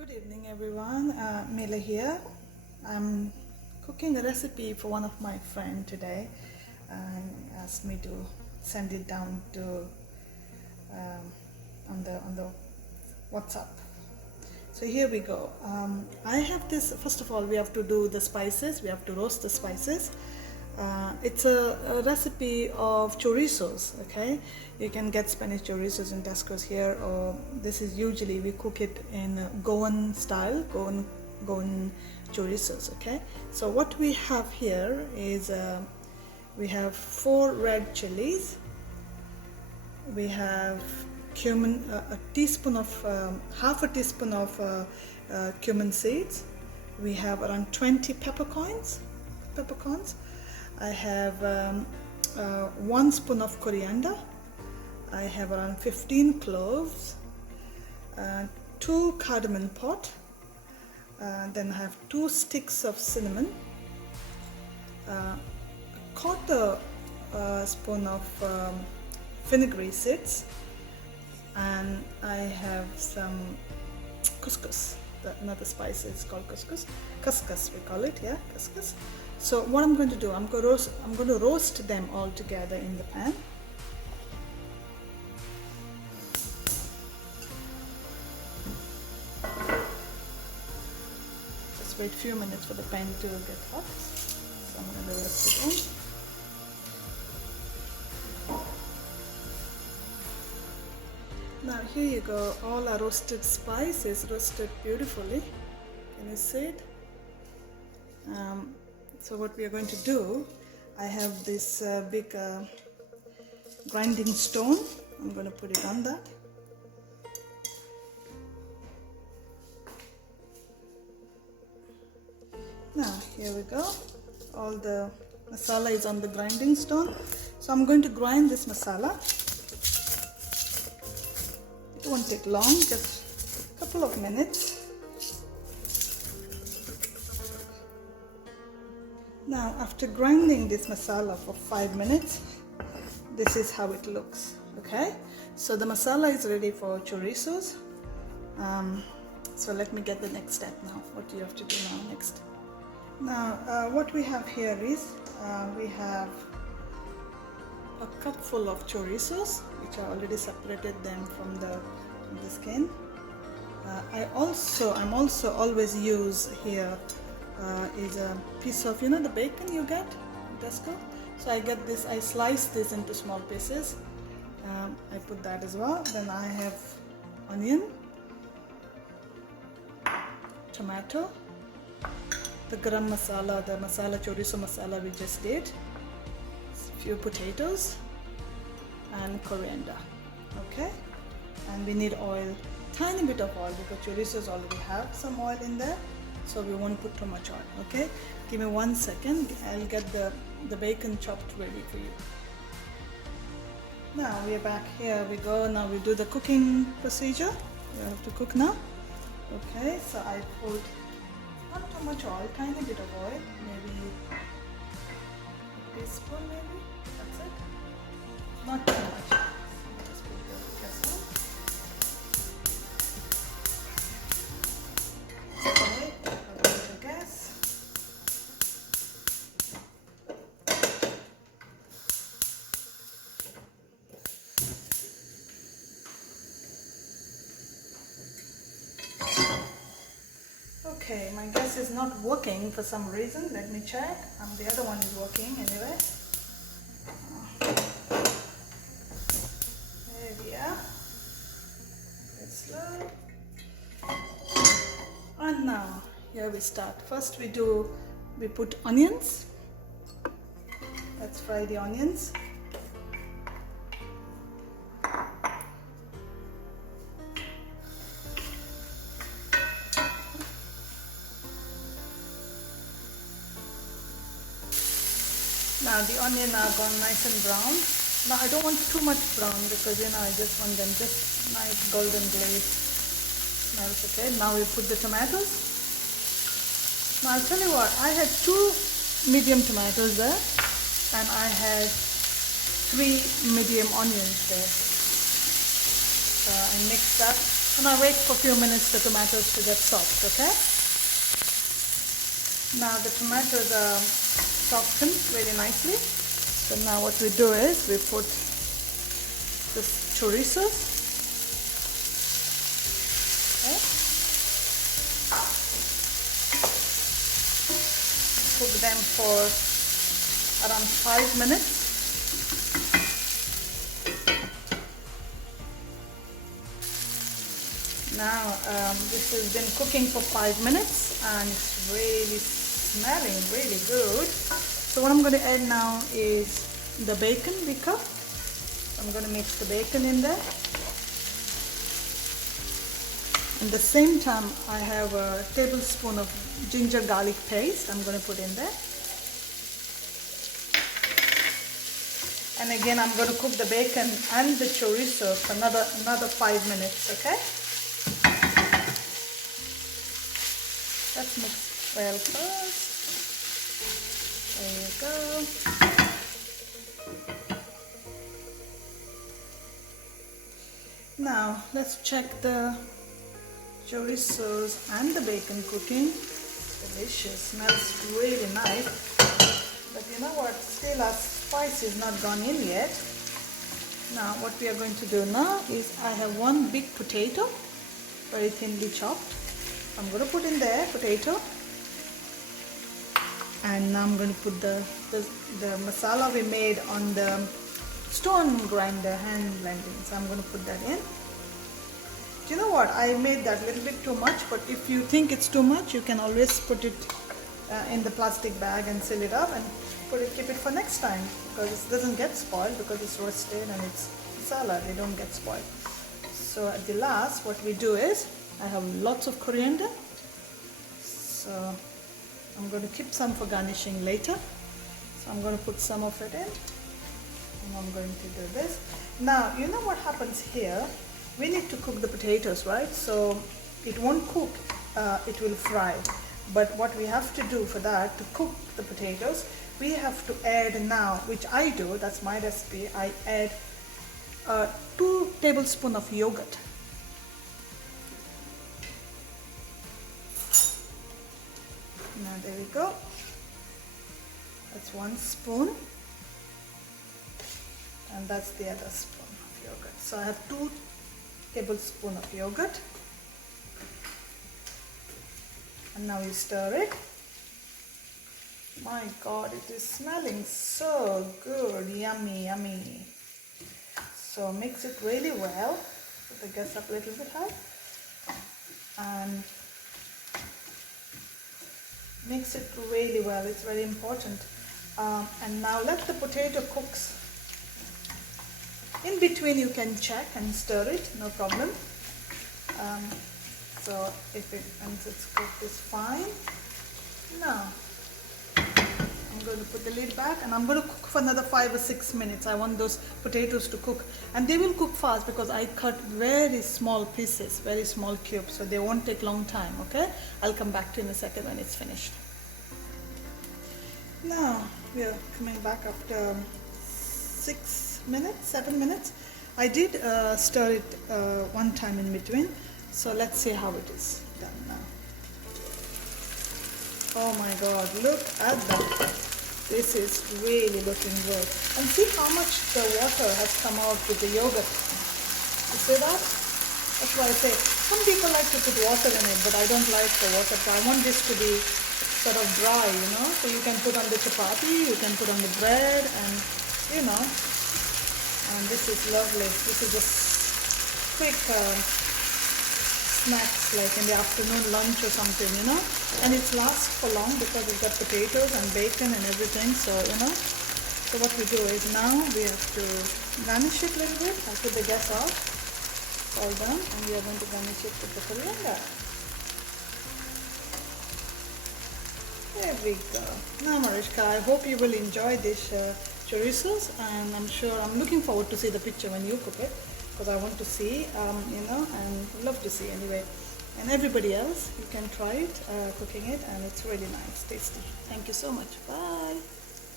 Good evening everyone, Mila here. I'm cooking a recipe for one of my friends today and asked me to send it down to on the WhatsApp. So here we go. I have this. First of all, we have to do the spices. We have to roast the spices. It's a recipe of chorizos. Okay, you can get Spanish chorizos in Tesco's here, or this is usually we cook it in Goan style, Goan chorizos. Okay, so what we have here is we have 4 red chilies. We have cumin, half a teaspoon of cumin seeds. We have around 20 peppercorns. I have 1 spoon of coriander. I have around 15 cloves, 2 cardamom pot, then I have 2 sticks of cinnamon, a quarter spoon of fenugreek seeds, and I have some couscous. Another spice is called couscous we call it, yeah, couscous. So what I'm going to do, I'm going to roast them all together in the pan. Just wait a few minutes for the pan to get hot. So I'm going to roast it in. Now here you go, all our roasted spices roasted beautifully. Can you see it? So what we are going to do, I have this big grinding stone. I'm going to put it on that. Now here we go, all the masala is on the grinding stone. So I'm going to grind this masala. It won't take long, just a couple of minutes. Now after grinding this masala for 5 minutes, this is how it looks. Okay, so the masala is ready for chorizos. So let me get the next step now. What do you have to do now next? Now what we have here is we have a cup full of chorizos, which I already separated them from the skin. I'm also always use here is a piece of, the bacon you get in Tesco. So I get this, I slice this into small pieces. I put that as well. Then I have onion, tomato, the garam masala, the masala chorizo masala we just did, a few potatoes, and coriander. Okay, and we need oil, tiny bit of oil, because chorizos already have some oil in there. So we won't put too much oil. Okay, give me 1 second. I'll get the bacon chopped ready for you. Now we are back. Here we go. Now we do the cooking procedure. We have to cook now. Okay, so I put not too much oil, tiny bit of oil, maybe a teaspoon, maybe. That's it. Not too much. Just put the casserole. Okay, my gas is not working for some reason. Let me check. The other one is working anyway. There we are. It's slow. And now here we start. First we put onions. Let's fry the onions. Now the onion are gone nice and brown. Now I don't want too much brown, because I just want them just nice golden glaze. Smells okay. Now we put the tomatoes. Now I'll tell you what, I had 2 medium tomatoes there, and I had 3 medium onions there. I mix that Now wait for a few minutes the tomatoes to get soft, okay? Now the tomatoes are softened really nicely. So now what we do is we put this chorizo. Okay. Cook them for around 5 minutes. Now this has been cooking for 5 minutes and it's really smelling really good. So what I'm going to add now is the bacon we cooked. So I'm going to mix the bacon in there. At the same time I have a tablespoon of ginger garlic paste I'm going to put in there. And again I'm going to cook the bacon and the chorizo for another 5 minutes, okay? Let's mix well first. There you go. Now let's check the chorizos and the bacon cooking. It's delicious, smells really nice. But you know what? Still our spice is not gone in yet. Now what we are going to do now is I have one big potato, very thinly chopped. I'm going to put in there potato, and now I'm going to put the masala we made on the stone grinder, hand blending. So I'm going to put that in. Do you know what? I made that a little bit too much, but if you think it's too much, you can always put it in the plastic bag and seal it up and keep it for next time, because it doesn't get spoiled because it's roasted and it's masala. They don't get spoiled. So at the last, what we do is I have lots of coriander, so I'm going to keep some for garnishing later. So I'm going to put some of it in, and I'm going to do this. Now you know what happens here, we need to cook the potatoes, right? So it won't cook, it will fry. But what we have to do for that, to cook the potatoes, we have to add now, which I do, that's my recipe, I add 2 tablespoons of yogurt. Now there we go, that's 1 spoon, and that's the other spoon of yogurt. So I have 2 tablespoons of yogurt, and now you stir it. My God, it is smelling so good, yummy, yummy. So mix it really well, put the gas up a little bit high, and mix it really well, it's very important. And now let the potato cook. In between you can check and stir it, no problem. So if once it's cooked, it's fine. Now I'm going to put the lid back and I'm going to cook for another 5 or 6 minutes. I want those potatoes to cook, and they will cook fast because I cut very small pieces, very small cubes, so they won't take long time, okay? I'll come back to you in a second when it's finished. Now we are coming back after 7 minutes. I did stir it one time in between, so let's see how it is done now. Oh my God, look at that. This is really looking good. And see how much the water has come out with the yogurt. You see that? That's why I say, some people like to put water in it, but I don't like the water. So I want this to be sort of dry, you know. So you can put on the chapati, you can put on the bread, and you know. And this is lovely. This is just quick snacks, like in the afternoon lunch or something, you know. And it lasts for long because it's got potatoes and bacon and everything, so you know. So what we do is now we have to garnish it a little bit. I'll put the gas off, all done, and we are going to garnish it with the coriander. There we go. Now Mariska, I hope you will enjoy this chorizos, and I'm looking forward to see the picture when you cook it, because I want to see, you know, and love to see anyway. And everybody else, you can try it, cooking it, and it's really nice, tasty. Thank you so much. Bye.